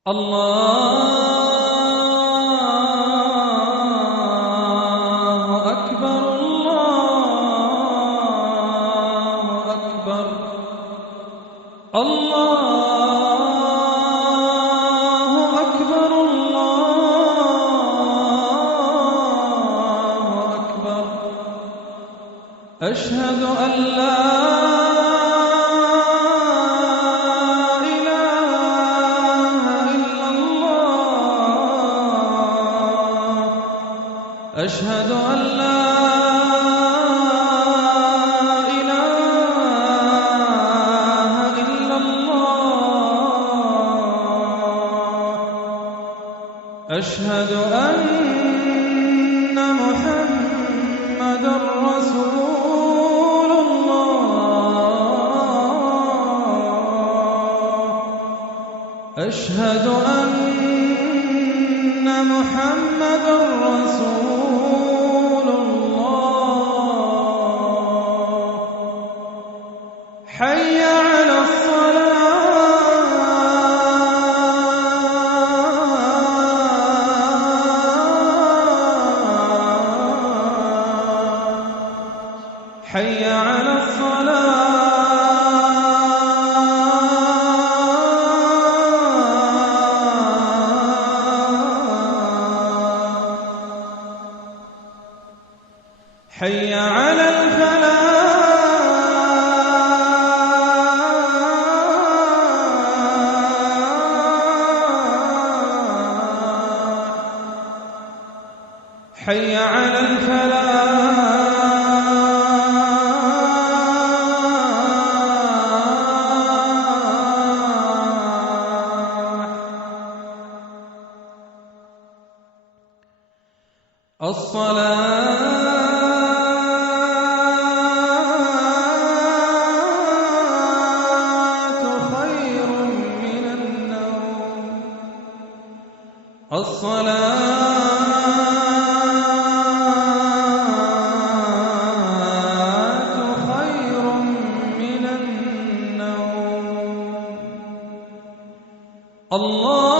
الله أكبر الله أكبر الله أكبر الله أكبر أشهد أن لا أشهد أن لا إله إلا الله أشهد أن محمدًا رسول الله أشهد أن محمدًا رسول الله حي على الصلاة حي على حي على الفلاح حي على الفلاح الصلاة الصلاة خير من النوم الله